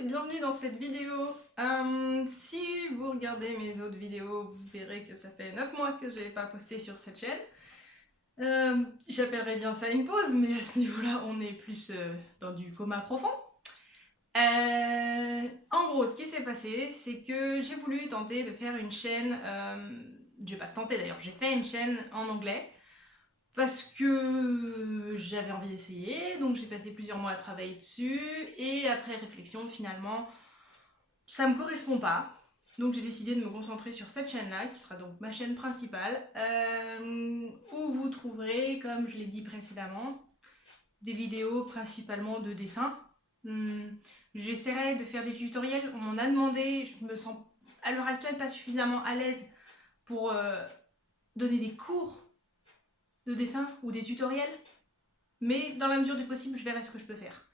et bienvenue dans cette vidéo. Si vous regardez mes autres vidéos, vous verrez que ça fait 9 mois que je n'ai pas posté sur cette chaîne. J'appellerais bien ça une pause, mais à ce niveau-là, on est plus dans du coma profond. En gros, ce qui s'est passé, c'est que j'ai voulu tenter de faire une chaîne... j'ai pas tenté d'ailleurs, j'ai fait une chaîne en anglais. Parce que j'avais envie d'essayer, donc j'ai passé plusieurs mois à travailler dessus, et après réflexion, finalement, ça me correspond pas. Donc j'ai décidé de me concentrer sur cette chaîne-là, qui sera donc ma chaîne principale, où vous trouverez, comme je l'ai dit précédemment, des vidéos principalement de dessin. J'essaierai de faire des tutoriels, on m'en a demandé, je me sens à l'heure actuelle pas suffisamment à l'aise pour donner des cours de dessin ou des tutoriels, mais dans la mesure du possible, je verrai ce que je peux faire.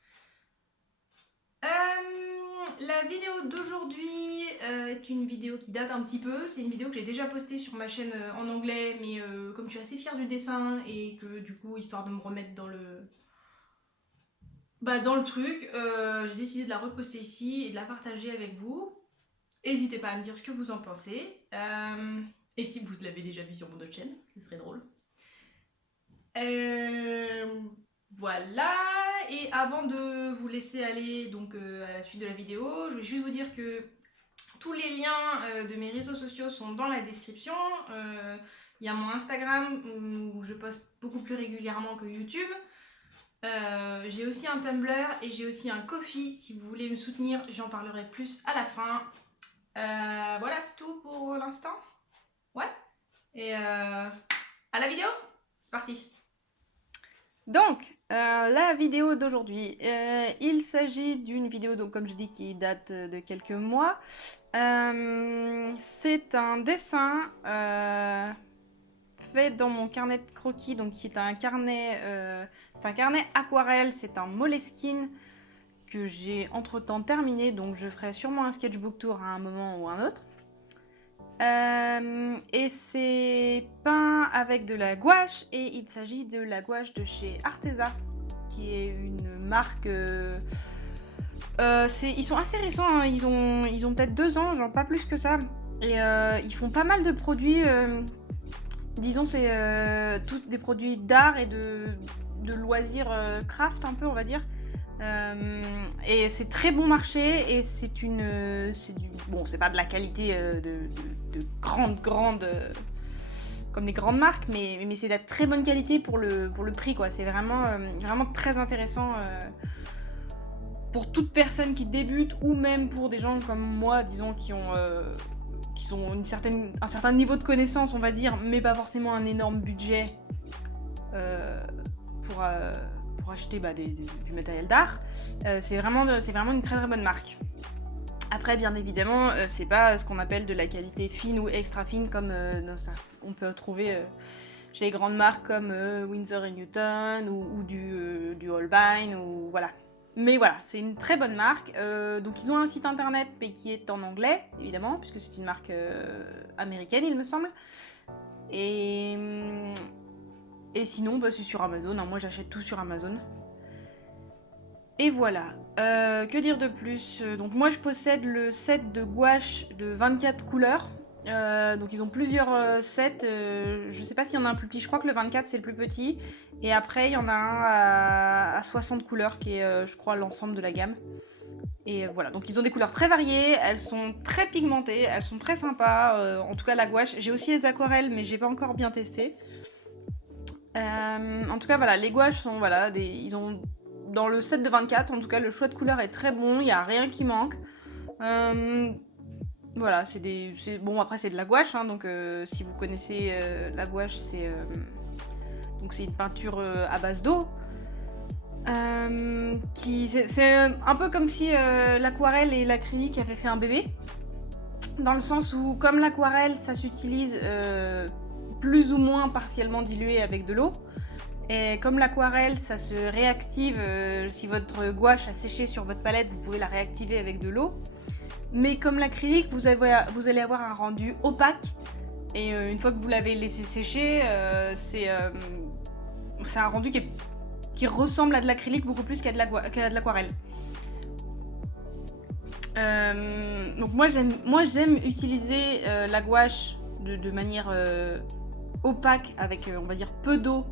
La vidéo d'aujourd'hui est une vidéo qui date un petit peu. C'est une vidéo que j'ai déjà postée sur ma chaîne en anglais, mais comme je suis assez fière du dessin et que du coup, histoire de me remettre dans le truc, j'ai décidé de la reposter ici et de la partager avec vous. N'hésitez pas à me dire ce que vous en pensez. Et si vous l'avez déjà vu sur mon autre chaîne, ce serait drôle. Voilà, et avant de vous laisser aller donc, à la suite de la vidéo, je voulais juste vous dire que tous les liens de mes réseaux sociaux sont dans la description. Il y a mon Instagram où je poste beaucoup plus régulièrement que YouTube. J'ai aussi un Tumblr et j'ai aussi un Ko-fi. Si vous voulez me soutenir, j'en parlerai plus à la fin. Voilà, c'est tout pour l'instant. Ouais, et à la vidéo, c'est parti. Donc, la vidéo d'aujourd'hui, il s'agit d'une vidéo, donc, comme je dis, qui date de quelques mois. C'est un dessin fait dans mon carnet de croquis, donc qui est un carnet, aquarelle, c'est un Moleskine que j'ai entre-temps terminé, donc je ferai sûrement un sketchbook tour à un moment ou un autre. Et c'est peint avec de la gouache, et il s'agit de la gouache de chez Arteza, qui est une marque... ils sont assez récents, hein. Ils ont peut-être 2 ans, genre pas plus que ça. Et ils font pas mal de produits, disons c'est tous des produits d'art et de loisirs craft un peu, on va dire. Et c'est très bon marché, et bon, c'est pas de la qualité de grande comme les grandes marques, mais c'est de la très bonne qualité pour le prix, quoi. C'est vraiment très intéressant pour toute personne qui débute, ou même pour des gens comme moi, disons, qui ont un certain niveau de connaissance, on va dire, mais pas forcément un énorme budget pour acheter du matériel d'art. C'est vraiment une très très bonne marque. Après, bien évidemment, c'est pas ce qu'on appelle de la qualité fine ou extra fine comme ce qu'on peut trouver chez les grandes marques comme Winsor & Newton ou du Holbein, ou voilà. Mais voilà, c'est une très bonne marque. Donc ils ont un site internet, mais qui est en anglais, évidemment, puisque c'est une marque américaine, il me semble. Et sinon, c'est sur Amazon, hein. Moi j'achète tout sur Amazon. Et voilà. Que dire de plus? Donc moi je possède le set de gouache de 24 couleurs. Donc ils ont plusieurs sets. Je sais pas s'il y en a un plus petit. Je crois que le 24 c'est le plus petit. Et après il y en a un à 60 couleurs qui est, je crois, l'ensemble de la gamme. Et voilà, donc ils ont des couleurs très variées, elles sont très pigmentées, elles sont très sympas, en tout cas la gouache. J'ai aussi les aquarelles, mais j'ai pas encore bien testé. En tout cas voilà, les gouaches sont, voilà, ils ont, dans le set de 24, en tout cas le choix de couleurs est très bon, il n'y a rien qui manque. Voilà, bon, après c'est de la gouache, hein, donc si vous connaissez la gouache, c'est une peinture à base d'eau. C'est un peu comme si l'aquarelle et l'acrylique avaient fait un bébé, dans le sens où, comme l'aquarelle, ça s'utilise plus ou moins partiellement dilué avec de l'eau, et comme l'aquarelle, ça se réactive si votre gouache a séché sur votre palette, vous pouvez la réactiver avec de l'eau. Mais comme l'acrylique, vous allez avoir un rendu opaque, et une fois que vous l'avez laissé sécher, c'est un rendu qui ressemble à de l'acrylique beaucoup plus qu'à de l'aquarelle. Donc moi j'aime utiliser la gouache de manière opaque avec on va dire peu d'eau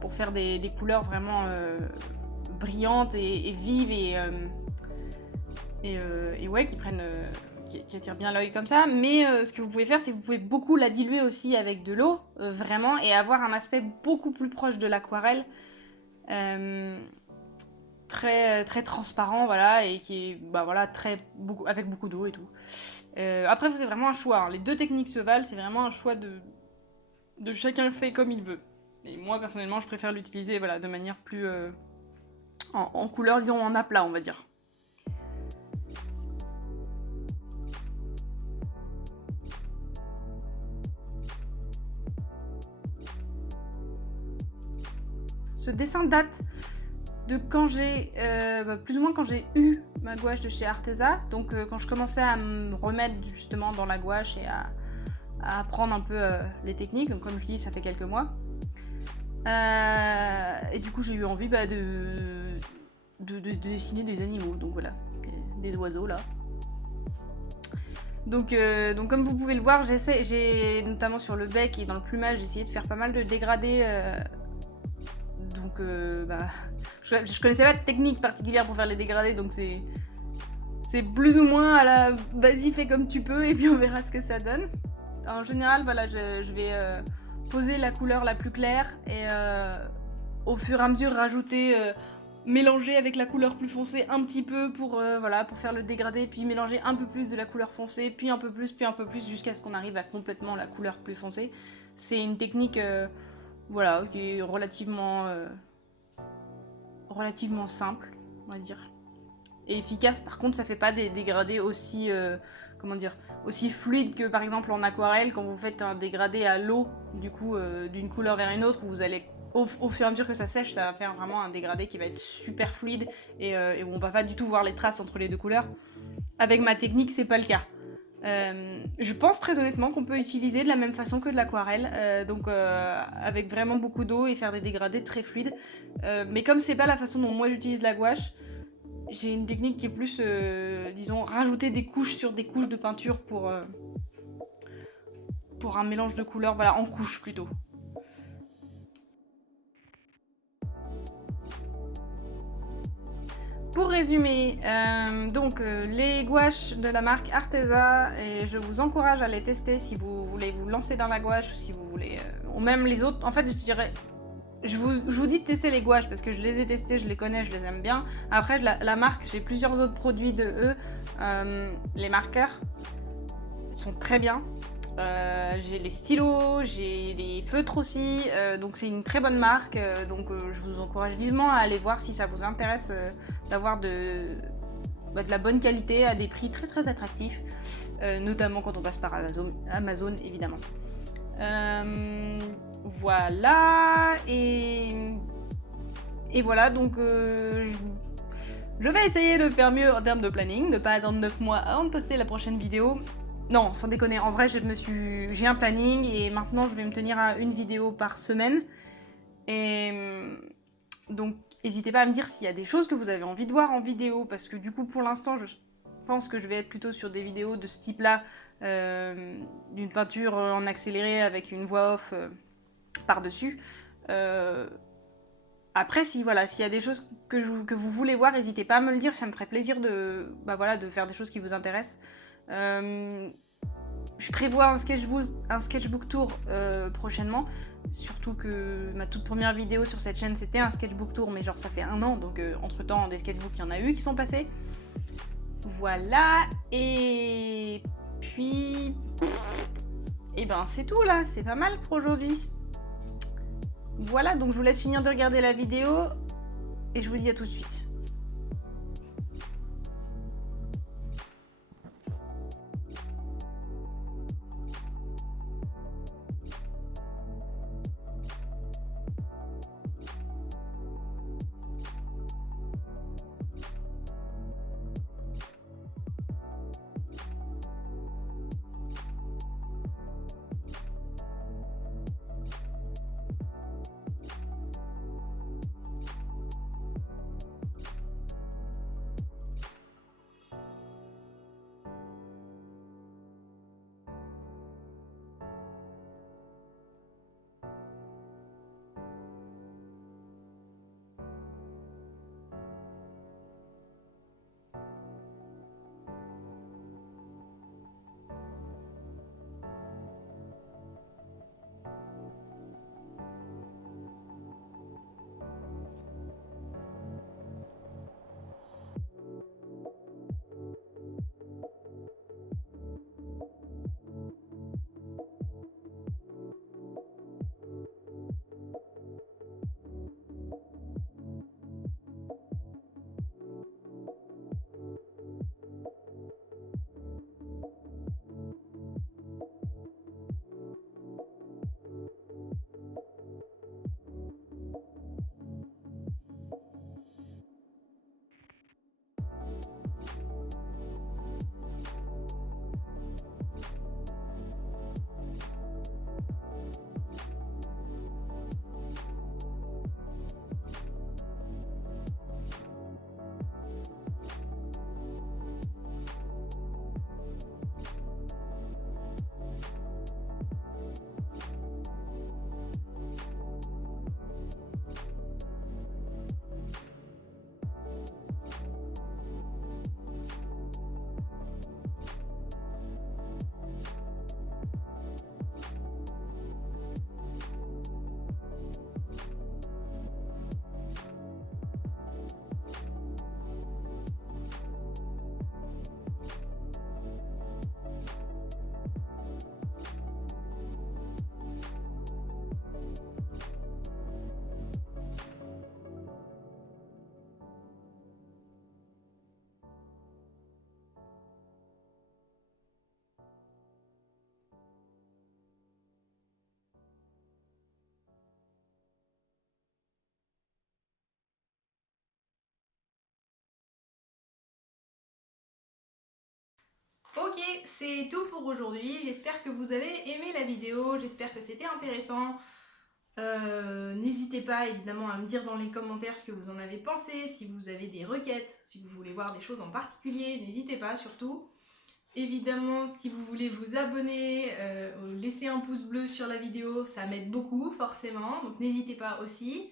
pour faire des couleurs vraiment brillantes et vives et ouais qui attirent bien l'œil comme ça. Mais ce que vous pouvez faire, c'est que vous pouvez beaucoup la diluer aussi avec de l'eau vraiment et avoir un aspect beaucoup plus proche de l'aquarelle. Très, très transparent, voilà, et qui est voilà, avec beaucoup d'eau et tout. Après, c'est vraiment un choix. Hein. Les deux techniques se valent, c'est vraiment un choix de chacun fait comme il veut. Et moi, personnellement, je préfère l'utiliser voilà, de manière plus en couleur, disons en aplat, on va dire. Ce dessin date de quand j'ai, plus ou moins quand j'ai eu ma gouache de chez Arteza, donc quand je commençais à me remettre justement dans la gouache et à apprendre un peu les techniques, donc comme je dis, ça fait quelques mois. Et du coup, j'ai eu envie de dessiner des animaux, donc voilà, des oiseaux là. Donc comme vous pouvez le voir, j'ai notamment sur le bec et dans le plumage, j'ai essayé de faire pas mal de dégradés. Donc je connaissais pas de technique particulière pour faire les dégradés, donc c'est plus ou moins à la vas-y fais comme tu peux et puis on verra ce que ça donne. En général, voilà, je vais poser la couleur la plus claire et au fur et à mesure rajouter, mélanger avec la couleur plus foncée un petit peu pour faire le dégradé, puis mélanger un peu plus de la couleur foncée, puis un peu plus jusqu'à ce qu'on arrive à complètement la couleur plus foncée. C'est une technique qui est relativement simple, on va dire, et efficace. Par contre, ça fait pas des dégradés aussi aussi fluides que par exemple en aquarelle, quand vous faites un dégradé à l'eau, du coup d'une couleur vers une autre, où vous allez au fur et à mesure que ça sèche, ça va faire vraiment un dégradé qui va être super fluide et où on va pas du tout voir les traces entre les deux couleurs. Avec ma technique, c'est pas le cas. Je pense très honnêtement qu'on peut utiliser de la même façon que de l'aquarelle, avec vraiment beaucoup d'eau et faire des dégradés très fluides. Mais comme c'est pas la façon dont moi j'utilise la gouache, j'ai une technique qui est plus, disons, rajouter des couches sur des couches de peinture pour un mélange de couleurs, voilà, en couches plutôt. Pour résumer, les gouaches de la marque Arteza, et je vous encourage à les tester si vous voulez vous lancer dans la gouache, si vous voulez, ou même les autres. En fait, je vous dis de tester les gouaches parce que je les ai testés, je les connais, je les aime bien. Après, la marque, j'ai plusieurs autres produits de eux. Les marqueurs sont très bien. J'ai les stylos, j'ai les feutres aussi, donc c'est une très bonne marque, je vous encourage vivement à aller voir si ça vous intéresse d'avoir de la bonne qualité à des prix très très attractifs, notamment quand on passe par Amazon évidemment. Voilà, et voilà, donc je vais essayer de faire mieux en termes de planning, ne pas attendre 9 mois avant de poster la prochaine vidéo. Non, sans déconner, en vrai j'ai un planning et maintenant je vais me tenir à une vidéo par semaine. Et donc n'hésitez pas à me dire s'il y a des choses que vous avez envie de voir en vidéo, parce que du coup pour l'instant je pense que je vais être plutôt sur des vidéos de ce type là, d'une peinture en accéléré avec une voix off par-dessus. Après, s'il y a des choses que vous voulez voir, n'hésitez pas à me le dire, ça me ferait plaisir de faire des choses qui vous intéressent. Je prévois un sketchbook tour prochainement, surtout que ma toute première vidéo sur cette chaîne c'était un sketchbook tour, mais genre ça fait 1 an, donc entre temps des sketchbooks il y en a eu qui sont passés. Voilà, et puis c'est tout là, c'est pas mal pour aujourd'hui. Voilà, donc je vous laisse finir de regarder la vidéo et je vous dis à tout de suite. Ok, c'est tout pour aujourd'hui. J'espère que vous avez aimé la vidéo, j'espère que c'était intéressant. N'hésitez pas évidemment à me dire dans les commentaires ce que vous en avez pensé, si vous avez des requêtes, si vous voulez voir des choses en particulier, n'hésitez pas surtout. Évidemment, si vous voulez vous abonner, laisser un pouce bleu sur la vidéo, ça m'aide beaucoup forcément, donc n'hésitez pas aussi.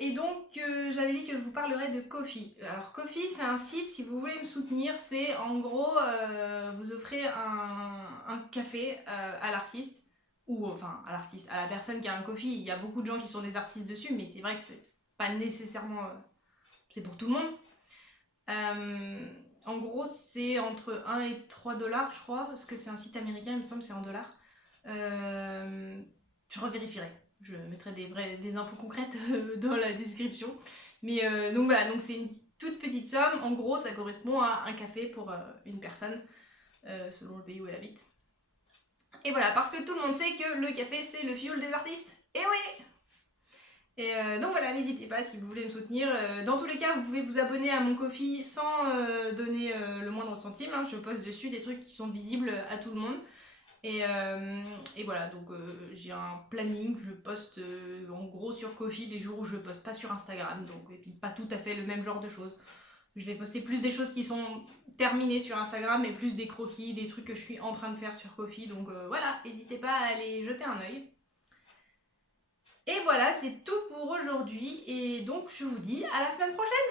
Et donc, j'avais dit que je vous parlerais de Ko-fi. Alors, Ko-fi, c'est un site, si vous voulez me soutenir, c'est en gros, vous offrez un café à l'artiste, ou enfin à l'artiste, à la personne qui a un Ko-fi. Il y a beaucoup de gens qui sont des artistes dessus, mais c'est vrai que c'est pas nécessairement. C'est pour tout le monde. En gros, c'est entre 1 et 3 dollars, je crois, parce que c'est un site américain, il me semble que c'est en dollars. Je revérifierai. Je mettrai des infos concrètes dans la description. Mais donc voilà, donc c'est une toute petite somme. En gros, ça correspond à un café pour une personne, selon le pays où elle habite. Et voilà, parce que tout le monde sait que le café, c'est le fuel des artistes. Et oui! Et donc voilà, n'hésitez pas si vous voulez me soutenir. Dans tous les cas, vous pouvez vous abonner à mon Ko-fi sans donner le moindre centime. Hein. Je poste dessus des trucs qui sont visibles à tout le monde. Et voilà, donc j'ai un planning, je poste en gros sur Ko-fi les jours où je poste pas sur Instagram, donc et puis pas tout à fait le même genre de choses. Je vais poster plus des choses qui sont terminées sur Instagram et plus des croquis, des trucs que je suis en train de faire sur Ko-fi, donc voilà, n'hésitez pas à aller jeter un œil. Et voilà, c'est tout pour aujourd'hui, et donc je vous dis à la semaine prochaine.